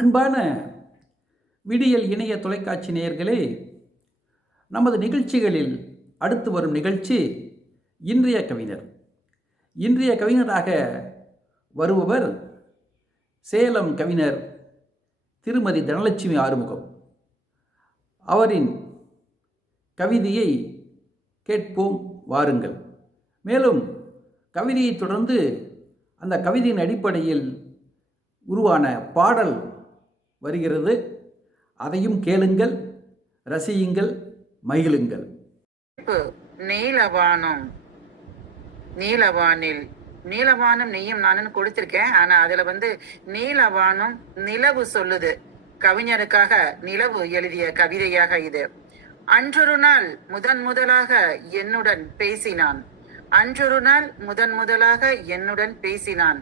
அன்பான விடியல் இணைய தொலைக்காட்சி நேயர்களே நமது நிகழ்ச்சிகளில் அடுத்து வரும் நிகழ்ச்சி இன்றைய கவிஞர். இன்றைய கவிஞராக வருபவர் சேலம் கவிஞர் திருமதி தனலட்சுமி ஆறுமுகம். அவரின் கவிதையை கேட்போம் வாருங்கள். மேலும் கவிதையைத் தொடர்ந்து அந்த கவிதையின் அடிப்படையில் உருவான பாடல் வருகிறது. அதையும் கேளுங்கள் ரசியுங்கள் மகிழுங்கள். நீலவானம். நீலவானில் நீலவானம் நீயும் நானும் கொடுத்திருக்கேன் ஆனா அதுல வந்து நீலவானம் நிலவு சொல்லுது. கவிஞருக்காக நிலவு எழுதிய கவிதையாக இது. அன்றொரு நாள் முதன் முதலாக என்னுடன் பேசினான். அன்றொரு நாள் முதன் முதலாக என்னுடன் பேசினான்.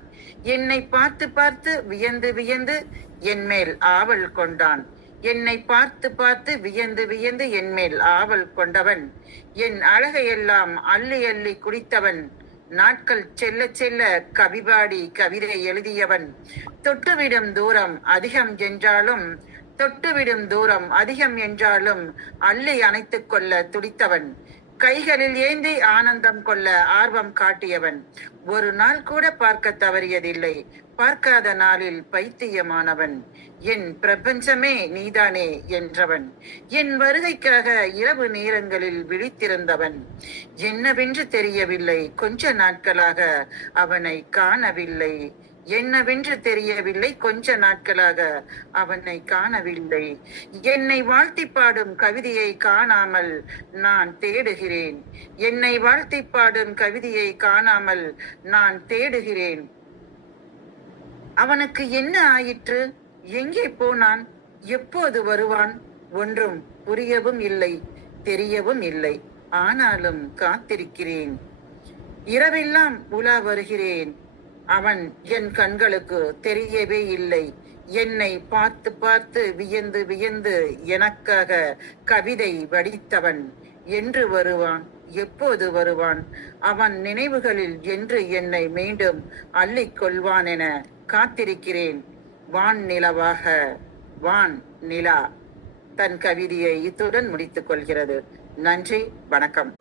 என்னை பார்த்து பார்த்து வியந்து வியந்து என்மேல் ஆவல் கொண்டான். என்னை பார்த்து பார்த்து வியந்து வியந்து என்மேல் ஆவல் கொண்டவன். என் அழகையெல்லாம் அள்ளி அள்ளி குடித்தவன். நாட்கள் செல்ல செல்ல கவிபாடி கவிதை எழுதியவன். தொட்டுவிடும் தூரம் அதிகம் என்றாலும் தொட்டுவிடும் தூரம் அதிகம் என்றாலும் அள்ளி அணைத்துக் கொள்ள துடித்தவன். கைகளில் ஏந்தி ஆனந்தம் கொள்ள ஆர்வம் காட்டியவன். ஒரு நாள் கூட பார்க்க தவறியதில்லை. பார்க்காத நாளில் பைத்தியமானவன். என் பிரபஞ்சமே நீதானே என்றவன். என் வருகைக்காக இரவு நேரங்களில் விழித்திருந்தவன். என்னவென்று தெரியவில்லை. கொஞ்ச நாட்களாக அவனை காணவில்லை. என்னவென்று தெரியவில்லை. கொஞ்ச நாட்களாக அவனை காணவில்லை. என்னை வாழ்த்தி பாடும் கவிதையை காணாமல் நான் தேடுகிறேன். என்னை வாழ்த்தி பாடும் கவிதையை காணாமல் நான் தேடுகிறேன். அவனுக்கு என்ன ஆயிற்று? எங்கே போனான்? எப்போது வருவான்? ஒன்றும் புரியவும் இல்லை தெரியவும் இல்லை. ஆனாலும் காத்திருக்கிறேன். இரவெல்லாம் உலா வருகிறேன். அவன் என் கண்களுக்கு தெரியவே இல்லை. என்னை பார்த்து பார்த்து வியந்து வியந்து எனக்காக கவிதை வடித்தவன். என்று வருவான்? எப்போது வருவான்? அவன் நினைவுகளில் என்று என்னை மீண்டும் அள்ளிக் கொள்வான் என காத்திருக்கிறேன். வான் நிலவாக வான் நிலா. தன் கவிதையை இத்துடன் முடித்துக் கொள்கிறது. நன்றி வணக்கம்.